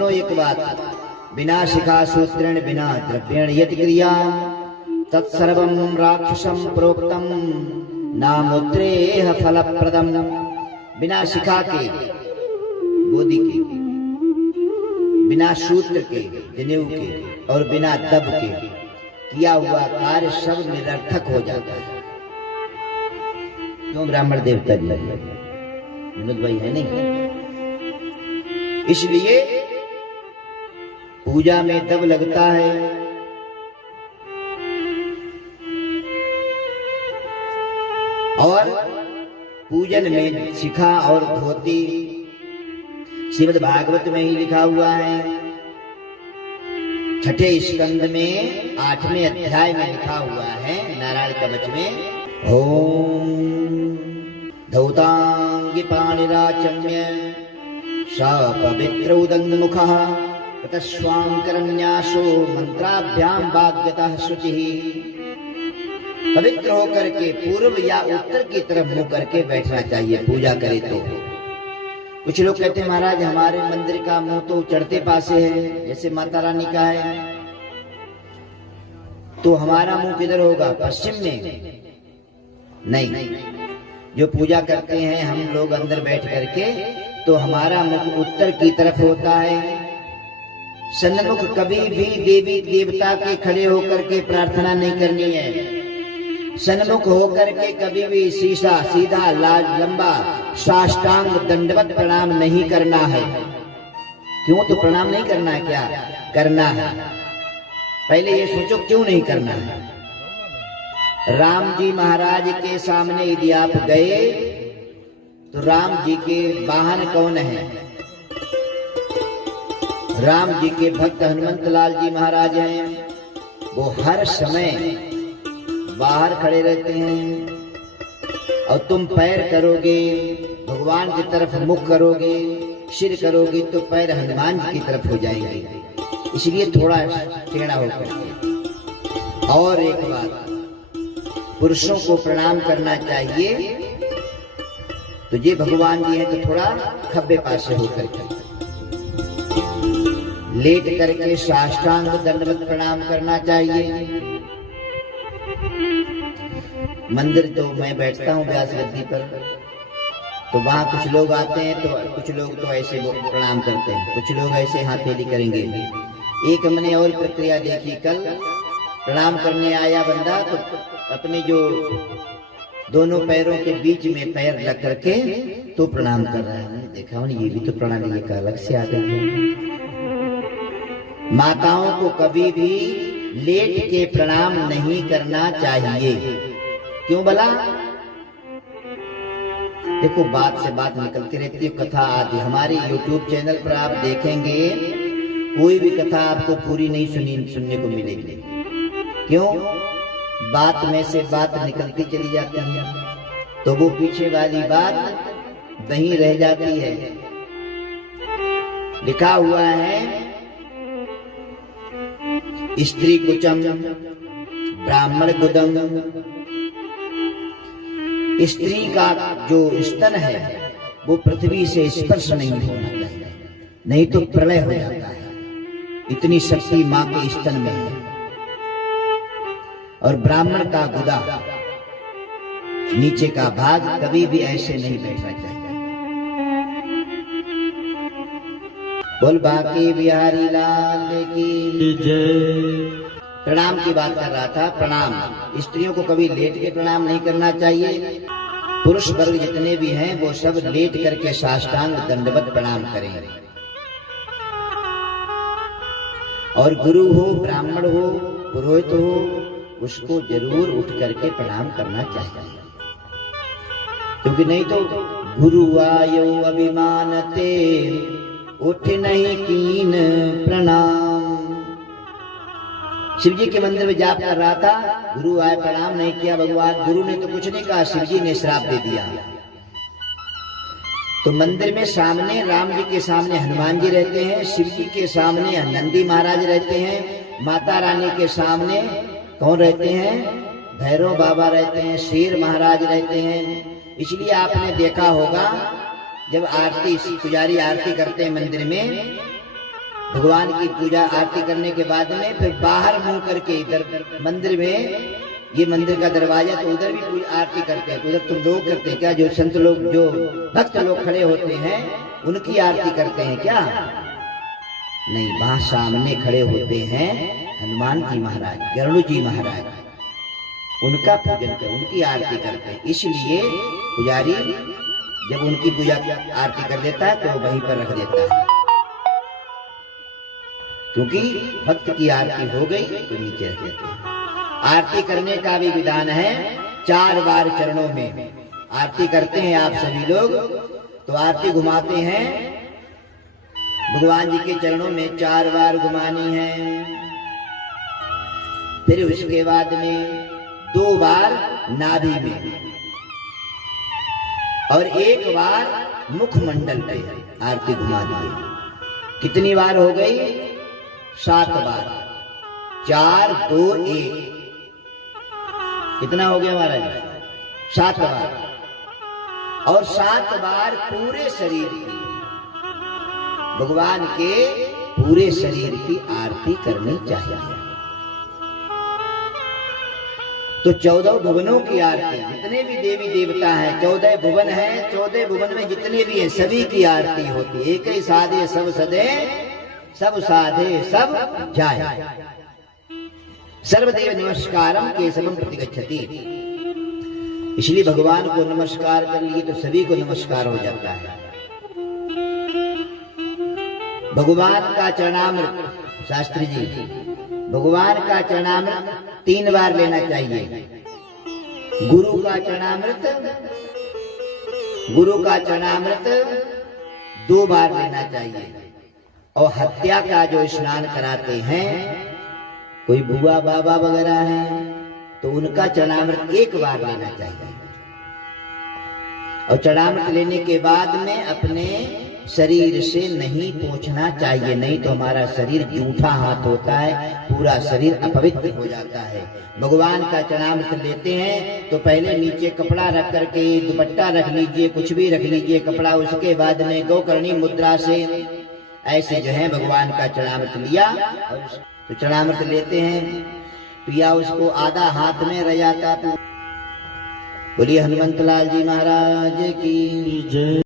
एक बात, बिना शिखा सूत्रेण बिना द्रव्येण यत् क्रिया तत्सर्वं राक्षसं प्रोक्तम नामुत्रेह फलप्रदम। बिना शिखा के बोधि के, बिना सूत्र के जनेऊ के और बिना दब के किया हुआ कार्य सब निरर्थक हो जाता है। क्यों ब्राह्मण देवता जी विनोद भाई है नहीं? इसलिए पूजा में दब लगता है। और पूजन में शिखा और धोती श्रीमद् भागवत में ही लिखा हुआ है। छठे स्कंद में 8वें अध्याय में लिखा हुआ है नारायण कवच में, ओम धौतांगी पाणिराचम्य सा पवित्र उदंगमुखः ततस्वांकरन्यासो मंत्राभ्याम भाग्यतः शुचिः। पवित्र होकर के पूर्व या उत्तर की तरफ मुंह करके बैठना चाहिए पूजा करे तो। कुछ लोग कहते हैं महाराज हमारे मंदिर का मुंह तो चढ़ते पासे है, जैसे माता रानी का है, तो हमारा मुंह किधर होगा? पश्चिम में? नहीं, जो पूजा करते हैं हम लोग अंदर बैठ करके तो हमारा मुख उत्तर की तरफ होता है। सन्मुख कभी भी देवी देवता के खड़े होकर के प्रार्थना नहीं करनी है। सन्मुख होकर के कभी भी सीधा लंबा साष्टांग दंडवत प्रणाम नहीं करना है। क्यों? तो प्रणाम नहीं करना है, क्या करना है? पहले ये सोचो क्यों नहीं करना है। राम जी महाराज के सामने यदि आप गए तो राम जी के वाहन कौन है? राम जी के भक्त हनुमंत लाल जी महाराज हैं। वो हर समय बाहर खड़े रहते हैं और तुम पैर करोगे भगवान की तरफ, मुख करोगे, सिर करोगे तो पैर हनुमान जी की तरफ हो जाएंगे। इसलिए थोड़ा टेढ़ा होकर के। और एक बात, पुरुषों को प्रणाम करना चाहिए तो ये भगवान जी हैं तो थोड़ा खब्बे पासे होकर के लेट करके साष्टांग दंडवत प्रणाम करना चाहिए। मंदिर तो मैं बैठता हूँ व्यास गद्दी पर, तो वहां कुछ लोग आते हैं तो कुछ लोग तो ऐसे प्रणाम करते हैं, कुछ लोग ऐसे हाथेली करेंगे। एक हमने और प्रक्रिया देखी, कल प्रणाम करने आया बंदा तो अपने जो दोनों पैरों के बीच में पैर रख करके तो प्रणाम कर रहा है। मैंने देखा ये भी तो प्रणाली का अलग से आ गई है। माताओं को कभी भी लेट के प्रणाम नहीं करना चाहिए। क्यों भला? देखो बात से बात निकलती रहती है, कथा आदि हमारे YouTube चैनल पर आप देखेंगे कोई भी कथा आपको पूरी नहीं सुनने को मिलेगी। क्यों? बात में से बात निकलती चली जाती है तो वो पीछे वाली बात वहीं रह जाती है। लिखा हुआ है स्त्री कुचम ब्राह्मण गुदम। स्त्री का जो स्तन है वो पृथ्वी से स्पर्श नहीं होना चाहिए, नहीं तो प्रलय हो जाता है। इतनी शक्ति मां के स्तन में है। और ब्राह्मण का गुदा नीचे का भाग कभी भी ऐसे नहीं बैठना चाहिए। बोल बाकी बिहारी लाल की जय। प्रणाम की बात कर रहा था। प्रणाम स्त्रियों को कभी लेट के प्रणाम नहीं करना चाहिए। पुरुष वर्ग जितने भी हैं वो सब लेट करके साष्टांग दंडवत प्रणाम करें। और गुरु हो, ब्राह्मण हो, पुरोहित हो, उसको जरूर उठ करके प्रणाम करना चाहिए। क्योंकि नहीं तो गुरु आयो अभिमानते उठ नहीं कीन प्रणाम। शिव जी के मंदिर में जाप कर रहा था, गुरु आए प्रणाम नहीं किया। भगवान गुरु ने तो कुछ नहीं कहा, शिव जी ने श्राप दे दिया। तो मंदिर में सामने राम जी के सामने हनुमान जी रहते हैं, शिव जी के सामने नंदी महाराज रहते हैं, माता रानी के सामने कौन रहते हैं? भैरव बाबा रहते हैं, शेर महाराज रहते हैं। इसलिए आपने देखा होगा जब आरती पुजारी आरती करते हैं मंदिर में भगवान की पूजा आरती करने के बाद में फिर बाहर मुंह करके इधर मंदिर में, ये मंदिर का दरवाजा, तो उधर भी पूजा आरती करते हैं। तो उधर तुम लोग करते हैं क्या? जो संत लोग, जो भक्त लोग खड़े होते हैं उनकी आरती करते हैं क्या? नहीं, वहां सामने खड़े होते हैं हनुमान जी महाराज, गरुड़ जी महाराज, उनका पूजन कर, उनकी आरती करते हैं। इसलिए पुजारी जब उनकी पूजा आरती कर देता है तो वहीं पर रख देता है, क्योंकि भक्त की आरती हो गई तो नीचे रख देते हैं। आरती करने का भी विधान है, 4 बार चरणों में आरती करते हैं आप सभी लोग। तो आरती घुमाते हैं भगवान जी के चरणों में 4 बार घुमानी है। फिर उसके बाद में 2 बार नाभि में और 1 बार मुखमंडल पे आरती घुमा दी। कितनी बार हो गई? 7 बार। 4 2 1, कितना हो गया महाराज? 7 बार। और 7 बार पूरे शरीर की, भगवान के पूरे शरीर की आरती करनी चाहिए। तो 14 भुवनों की आरती, जितने भी देवी देवता हैं, 14 भुवन हैं, 14 भुवन में जितने भी हैं सभी की आरती होती है। एक ही साधे सब सदे, सब साधे सब जाए, सर्वदेव नमस्कारम केशवम प्रतिगच्छति। इसलिए भगवान को नमस्कार कर लिए तो सभी को नमस्कार हो जाता है। भगवान का चरणामृत, शास्त्री जी, भगवान का चरणामृत 3 बार लेना चाहिए। गुरु का चरणामृत, गुरु का चरणामृत 2 बार लेना चाहिए। और हत्या का जो स्नान कराते हैं, कोई बुआ बाबा वगैरह हैं, तो उनका चरणामृत 1 बार लेना चाहिए। और चरणामृत लेने के बाद में अपने शरीर से नहीं पोंछना चाहिए, नहीं तो हमारा शरीर जूठा हाथ होता है, पूरा शरीर अपवित्र हो जाता है। भगवान का चरणामृत लेते हैं तो पहले नीचे कपड़ा रख करके, दुपट्टा रख लीजिए, कुछ भी रख लीजिए कपड़ा, उसके बाद में गोकर्णी मुद्रा से ऐसे जो है भगवान का चरणामृत लिया। तो चरणामृत लेते हैं, पिया उसको, आधा हाथ में रह जाता। बोलिए हनुमंत लाल जी महाराज की जय।